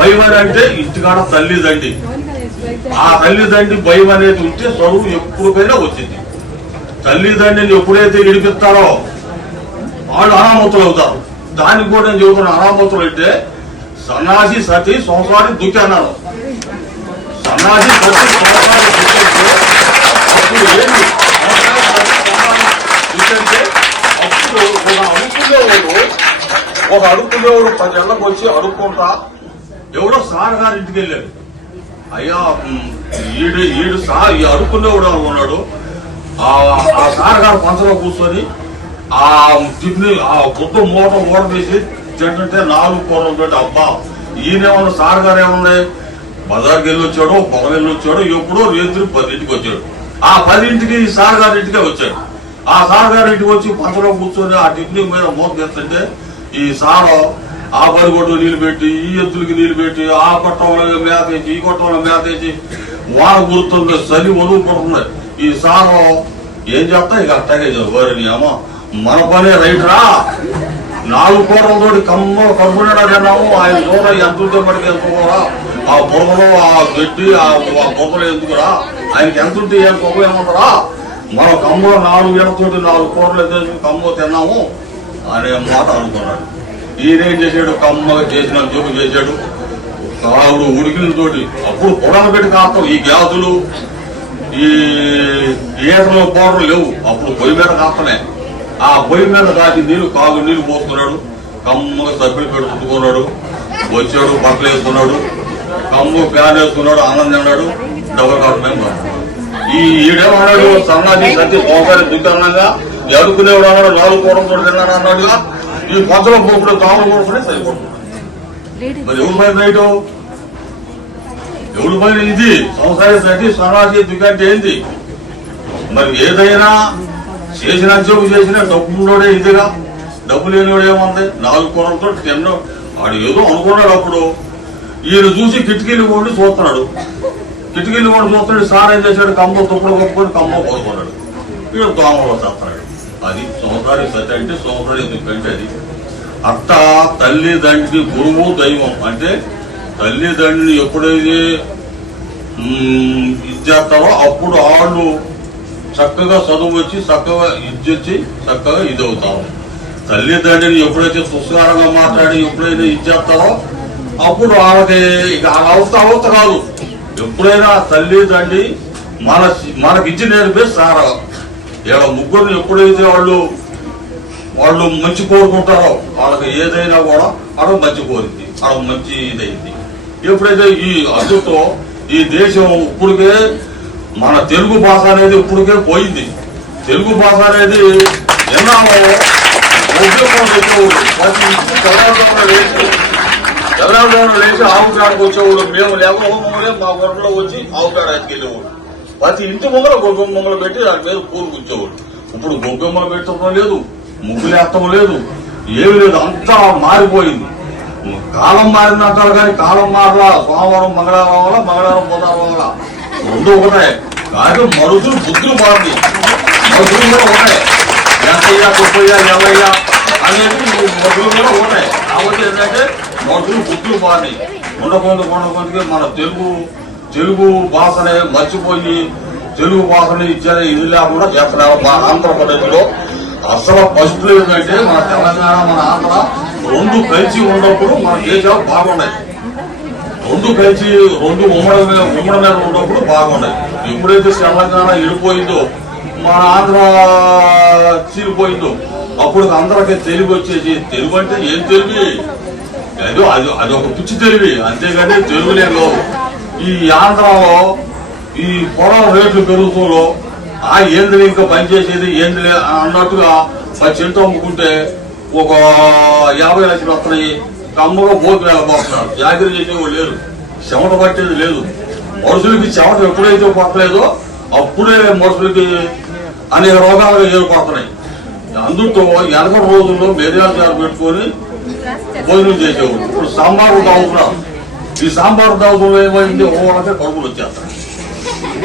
భయం అని అంటే ఇంటికాడ తల్లిదండి, ఆ తల్లిదండ్రి భయం అనేది ఉంటే చదువు ఎప్పటికైనా వచ్చింది. తల్లిదండ్రిని ఎప్పుడైతే ఇడిపిస్తారో వాళ్ళు అనామతులు అవుతారు. దానికి కూడా నేను చెబుతున్నా, అనామతులు అంటే సన్నాసి సతి సంసారి దుఃఖి అన్నారు. సన్నాసి సతి సంసారి అప్పుడు ఏంటి అప్పుడు ఒక అడుక్కునేవాడు 10 ఏళ్ళకి వచ్చి అడుక్కుంటా ఎవడో సార్ గారి ఇంటికి వెళ్ళాడు. అయ్యా ఈడు ఈ అడుక్కునేవాడు ఉన్నాడు. ఆ సార్ గారు పంచలో కూర్చొని ఆ టిఫిన్ ఆ కొత్త మూట తీసి తింటుంటే 4 కూరలు పెట్టి అబ్బా ఈయనేమన్నా సార్ గారు ఏమన్నా బజార్కి వెళ్ళి వచ్చాడో పొగలు వెళ్ళి వచ్చాడో ఎప్పుడో రేత్రి 10ంటికి వచ్చాడు. ఆ 10ంటికి ఈ సార్ గారి ఇంటికే వచ్చాడు. ఆ సార్ గారి ఇంటికి వచ్చి పంచలో కూర్చొని ఆ టిఫిన్ మీద మూత తెస్తుంటే ఈ సారు ఆ బరిగొడ్డు నీళ్లు పెట్టి ఈ ఎద్దులకి నీళ్లు పెట్టి ఆ కొట్టంలో మేతేసి ఈ కొట్టంలో మేతేసి వాన గుర్తుంది, చలి వదువు పడుతున్నాయి. ఈ సారు ఏం చెప్తా ఇక అట్టగే వారిని అమ్మ మన పనే రైట్ రా, 4 కూరలతో కడుపునేడా తిన్నాము. ఆయన దూర ఎంత ఉంటే మనకి ఎందుకురా, ఆ బుర్రలో ఆ గడ్డి ఆ బుర్రలో ఎందుకురా, ఆయనకి ఎంత ఉంటే ఏం పొగ ఏమంటారా, మనం కమ్మలో 4 ఏళ్ళతోటి 4 కూరలు ఎత్తేసి కమ్మలో తిన్నాము అనే మాట అనుకున్నాడు. ఈయనేం చేశాడు, కమ్మగా చేసిన జోకు చేశాడు. ఆవిడ ఉడికినతోటి అప్పుడు పొలాలు పెట్టి కాస్తాం. ఈ గ్యాసులు ఈ ఈతలో పౌడర్లు లేవు, అప్పుడు పొయ్యి మీద కాస్తనే. ఆ పొయ్యి మీద కాచి నీళ్లు కాగు నీళ్లు పోస్తున్నాడు. కమ్మగా సభ్యులు పెట్టుకున్నాడు. వచ్చాడు, బట్టలు వేసుకున్నాడు, కమ్ము ఫ్యాన్ వేసుకున్నాడు, అన్నం తిన్నాడు, డబల్ కాట్ మేము. ఈడేమన్నాడు, సన్నాసి సత్తి సోమవారి దుకాణంగా ఎడుకునేవాడు అన్నాడు, 4 కూరలతో తిన్నాడు అన్నాడుగా. ఈ పంచలో పోకుండా తాము పోకుండా సరిపోతున్నాడు. మరి ఎవరి పైన రైటు, ఎవరి పైన ఇది? సంసారి సత్తి సన్నాసి దుకాణం ఏంది? మరి ఏదైనా చేసిన జోగు చేసిన డబ్బులోనే ఇదిగా, డబ్బు లేనివాడు ఏముంది, 4 కూరలతో తిన్నాడు. వాడు ఏదో అనుకున్నాడు. అప్పుడు ఈయన చూసి కిటికీలు కొండి చూస్తున్నాడు. కిటికీలు కూడా చూస్తున్నాడు. సార్ ఏం చేశాడు, కమ్మ తుప్పలు కొట్టుకొని కమ్మ పోసుకున్నాడు. వీడు దోమలో చేస్తున్నాడు. అది సంసారి సత్య అంటే, సంసారి ఎందుకంటే అది అట్ట తల్లిదండ్రి గురువు దైవం అంటే తల్లిదండ్రిని ఎప్పుడైతే ఇచ్చేస్తారో అప్పుడు వాళ్ళు చక్కగా చదువు వచ్చి చక్కగా ఇచ్చొచ్చి చక్కగా ఇదవుతారు. తల్లిదండ్రిని ఎప్పుడైతే పుస్తకాలంగా మాట్లాడి ఎప్పుడైతే ఇచ్చేస్తారో అప్పుడు వాళ్ళకి ఇక అవత కాదు. ఎప్పుడైనా తల్లిదండ్రి మనకిచ్చి నేర్పే సారా. ఇలా ముగ్గురిని ఎప్పుడైతే వాళ్ళు మంచి కోరుకుంటారో వాళ్ళకి ఏదైనా కూడా అక్కడ మంచి కోరింది, అక్కడ మంచి ఇదైంది. ఎప్పుడైతే ఈ అందుతో ఈ దేశం ఇప్పటికే మన తెలుగు భాష అనేది ఇప్పటికే పోయింది. తెలుగు భాష అనేది ఎన్నామో తెల్లవారు లేచి ఆవుకాడకు వచ్చేవాడు. మేము లేకపోతే మా ఊరిలో వచ్చి ఆవుకాడ ఎత్తుకెళ్ళేవాడు. ప్రతి ఇంటి ముందర గొగ్గమ్మలు పెట్టి దాని మీద పూలు కూర్చోవాడు. ఇప్పుడు గొగ్గమ్మలు పెట్టడం లేదు, ముగ్గులు ఎత్తడం లేదు, ఏమి లేదు, అంతా మారిపోయింది. కాలం మారింది అంటారు కానీ కాలం మారలా. సోమవారం మంగళవారం వల్ల, మంగళవారం బుధవారం వల్ల 2 ఒకటే. కానీ మనుషులు బుద్ధులు మారింది, మనుషులు కూడా ఉంటాయి. ఎంతయ్యా గొప్పయ్యా ఎవయ్యా అనేది మనుషులు కూడా ఉంటాయి. కాబట్టి ఏంటంటే మనుషులు బుద్ధులు మారి ఉండకొందుకే మన తెలుగు భాషనే మర్చిపోయి తెలుగు భాషని ఇచ్చే ఇది లేకుండా చేస్తున్నారు. మన ఆంధ్రప్రదేశ్ లో అసలు ఫస్ట్ ఏంటంటే మన తెలంగాణ మన ఆంధ్ర 2 కలిసి ఉన్నప్పుడు మన దేశాలు బాగున్నాయి. 2 కలిసి 2 ఉమ్మడి మీద ఉన్నప్పుడు బాగున్నాయి. ఎప్పుడైతే తెలంగాణ ఇడిపోయిందో మన ఆంధ్ర చీలిపోయిందో అప్పుడు అందరికీ తెలుగు వచ్చేసి, తెలుగు అంటే ఏం తెలివి, ఏదో అది ఒక పిచ్చి తెలివి, అంతేగాని తెలుగులే కావు. ఈ ఆంధ్రలో ఈ పొలం రేట్లు పెరుగుతుందో ఏంది ఇంకా పనిచేసేది ఏంది అన్నట్టుగా 10 సెంట్లు అమ్ముకుంటే ఒక 50 లక్షలు వస్తున్నాయి. కమ్మగా బోకి వెళ్ళబోతున్నారు. జాగ్రత్త చేసేవాళ్ళు లేరు, చెమట పట్టేది లేదు. మనుషులకి చెమట ఎప్పుడైతే పట్టలేదో అప్పుడే మనుషులకి అనేక రోగాలు ఏర్పడుతున్నాయి. అందుతో 80 రోజుల్లో మిరియాల చారు పెట్టుకొని భోజనం చేసేవాడు. ఇప్పుడు సాంబారు తాగుతున్నారు. ఈ సాంబారు తాగుతుల్లో ఏమైంది, ఓళ్ళకే కడుపులు వచ్చేస్తాయి.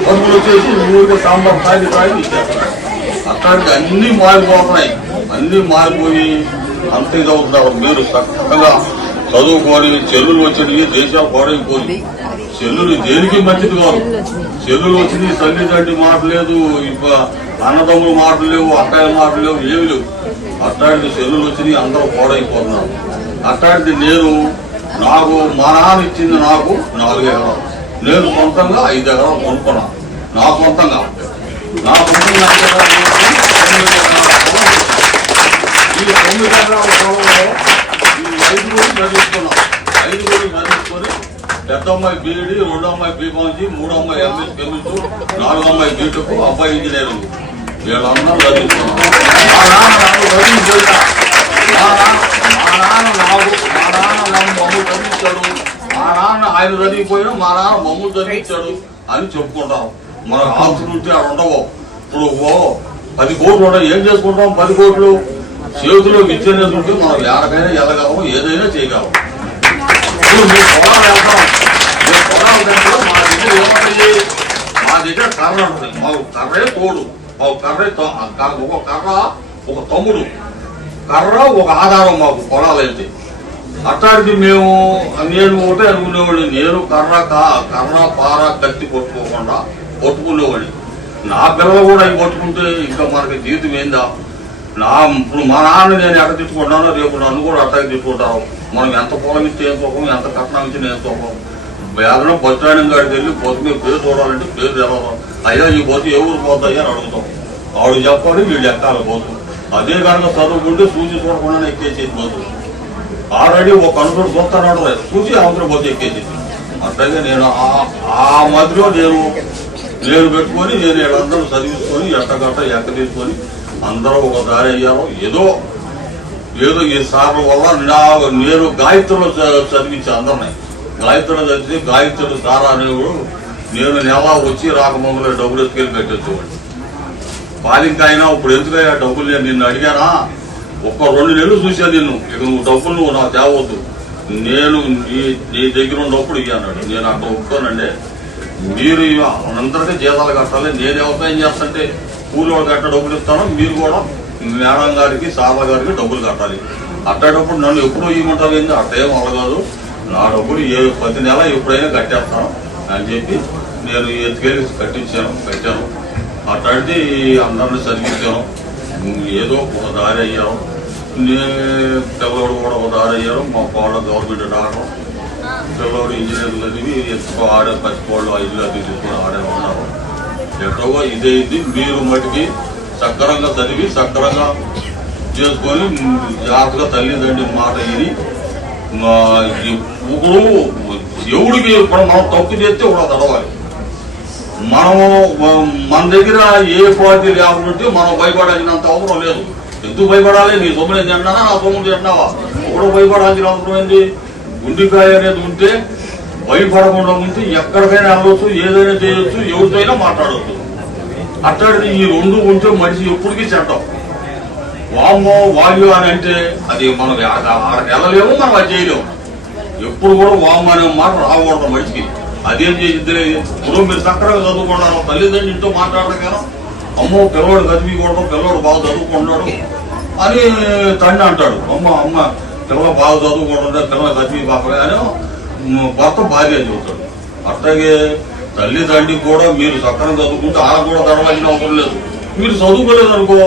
కడుపులు వచ్చేసి ఊరికి సాంబార్ తాగి ఇచ్చేస్తాయి. అట్లాంటి అన్ని మారిపోతున్నాయి. అన్ని మారిపోయి అంత ఇదవుతున్నారు. మీరు చక్కగా చదువుకొని చెల్లులు వచ్చినాయి, దేశాలు పాడైపోయి. చెల్లులు దేనికి మంచిది కాదు. చెల్లులు వచ్చినాయి, తల్లిదండ్రి మాట లేదు, అన్నదమ్ముల మాటలు లేవు, అక్కాయిల మాటలు లేవు, ఏమి లేవు. అట్లాంటిది చెల్లులు వచ్చినాయి, అందరూ పాడైపోతున్నారు. అట్లాంటిది నాకు మా నాన్న ఇచ్చింది నాకు 4 ఎకరాలు, నేను సొంతంగా 5 ఎకరాలు కొనుక్కున్నా. నా సొంతంగా ఈ 9 ఎకరాల పొలంలో ఈ 5 చదివిస్తున్నాం. 5 చదివించుకొని పెద్ద అమ్మాయి బీఈడి, 2 అమ్మాయి బీకాంసీ, 3 అమ్మాయి ఎంఎస్ కెమిస్ట్రీ, 4 అమ్మాయి బీటెక్, అబ్బాయి ఇంజనీరింగ్. వీళ్ళందరూ చదివిస్తున్నాం. మా నాన్న మమ్మల్ని చదివించాడు, మా నాన్న ఆయన చదివిపోయినా మా నాన్న మమ్మల్ని చదివించాడు అని చెప్పుకుంటాం. మన ఆస్తులు ఉంటే అక్కడ ఉండవు. ఇప్పుడు 10 కోట్లు ఉన్నాయి, ఏం చేసుకుంటాం? 10 కోట్లు చేతిలో విచ్చేది ఉంటే మనం ఎక్కడికైనా వెళ్ళగలము, ఏదైనా చేయగలం. ఇప్పుడు మీ పొలాలు వెళ్తాం, మీ పొలాలు దగ్గర మా దగ్గర ఏమంటాయి? మా దగ్గర కర్ర ఉంటుంది, మాకు కర్రే తోడు, మాకు కర్రే ఒక కర్ర, ఒక తమ్ముడు, కర్ర ఒక ఆధారం మాకు పొలాలు వెళ్తే. అట్లాంటిది నేను ఒకటే అనుకునేవాడిని, నేను కర్ర పార కత్తి పట్టుకునేవాడిని. నా పిల్లలు కూడా అవి పట్టుకుంటే ఇంకా మనకి జీవితం ఏందా? ఇప్పుడు మా నాన్న నేను ఎక్కడ తిట్టుకుంటానో రేపు నన్ను కూడా అట్లాగే తిట్టుకుంటాను. మనం ఎంత పొలం ఇస్తే ఏం తోపం, ఎంత కట్నం ఇస్తే నేను తోపం. వేదన బస్ స్టాండింగ్ కాడికి వెళ్ళి బస్సు మీద పేరు చూడాలంటే పేరు తెలవడం. అయ్యా ఈ బస్సు ఏ ఊరు పోతాయి అని అడుగుతాం. ఆవిడ చెప్పాలి, వీళ్ళు ఎక్కాలి బస్సు. అదే కనుక చదువుకుంటే చూసి చూడకుండా ఎక్కేసేది బస్సు. ఆల్రెడీ ఒక కనుగోడు చూస్తాను చూసి అవసరం బస్సు ఎక్కేసేది. అట్లాగే నేను ఆ మధ్యలో నేను పెట్టుకొని నేను వీళ్ళందరూ చదివించుకొని ఎట్టగట్ట ఎక్క తీసుకొని అందరూ ఒక దారి అయ్యారు. ఏదో ఈ సార్ల వల్ల నేను గాయత్రిలో చదివించే అందరినీ. గాయత్రిలో చదివితే గాయత్రుడు సారా అనేవాడు. నేను నెల వచ్చి రాకమొమ్మలో డబ్బులు ఎత్తుకెళ్ళి పెట్టేసేవాడు. పాలింకాయనా ఇప్పుడు ఎందుకయ్యా డబ్బులు నేను నిన్ను అడిగానా? 1-2 నెలలు చూసా నిన్ను, ఇక నువ్వు డబ్బులు నువ్వు నాకు తేవద్దు, నేను నీ దగ్గర ఉన్నప్పుడు ఇయ్యన్నాడు. నేను అక్కడ ఒప్పుకోనండి, మీరు అందరికీ జీతాలు కట్టాలి, నేను వ్యవసాయం చేస్తుంటే కూలీవాడు కట్ట డబ్బులు ఇస్తాను, మీరు కూడా మేడం గారికి సార్ల గారికి డబ్బులు కట్టాలి. అట్టేటప్పుడు నన్ను ఎప్పుడూ ఇవ్వమంటావు ఏంది? అట్టేం అడగదు, నా డబ్బులు ప్రతి నెల ఎప్పుడైనా కట్టేస్తాను అని చెప్పి నేను ఎత్తుకెళ్ళి కట్టాను. అట్లాంటిది అందరిని చదివించాను. ఏదో ఒక దారి అయ్యాను. పిల్లవాడు కూడా ఒక దారి అయ్యారు. మా పాళ్ళు గవర్నమెంట్ డాక్టర్, పిల్లవాడు ఇంజనీర్లు చదివి ఎక్కువ ఆడే పచ్చిపోళ్ళు 5 అది తీసుకొని ఆడే ఉన్నారు. ఎక్కడో ఇదే మీరు మటుకి సక్రంగా చదివి సక్రంగా చేసుకొని జాగ్రత్తగా తల్లిదండ్రి మాట ఇది. ఇప్పుడు ఎవడికి ఇప్పుడు మనం తప్పు చేస్తే కూడా తడవాలి. మన దగ్గర ఏ పార్టీ లేకుంటే మనం భయపడాల్సినంత అవసరం లేదు. ఎందుకు భయపడాలి? నీ సొమ్ము నేను తింటున్నా, నా సొమ్ము తింటున్నావా? ఒకడు భయపడాల్సిన అవసరం ఏంటి? గుండెకాయ అనేది ఉంటే భయపడకుండా ఉంటే ఎక్కడికైనా వెళ్ళవచ్చు, ఏదైనా చేయొచ్చు, ఎవరితోనైనా మాట్లాడవచ్చు. అట్లాంటిది ఈ 2 ఉంటే మనిషి ఎప్పటికీ చెడ్డం. వామో వాయు అని అంటే అది మనం ఆడకి వెళ్ళలేము, మనం అది చేయలేము. ఎప్పుడు కూడా వాము అనే మాట రాకూడదు మనిషికి. అదేం చేసిద్ది? ఇప్పుడు మీరు సక్రంగా చదువుకుంటారు, తల్లిదండ్రులు ఇంట్లో మాట్లాడడం కదా, అమ్మో పిల్లవాడు చదివికూడదు, పిల్లవాడు బాగా చదువుకుంటున్నాడు అని తండ్రి అంటాడు. అమ్మ పిల్లలు బాగా చదువుకుంటుంటే పిల్లలు చదివి బాగా అని భర్త భార్య చెబుతాడు. అట్లాగే తల్లిదండ్రికి కూడా మీరు సక్రంగా చదువుకుంటే ఆడ కూడా తడవాల్సిన అవసరం లేదు. మీరు చదువుకోలేదు అనుకో,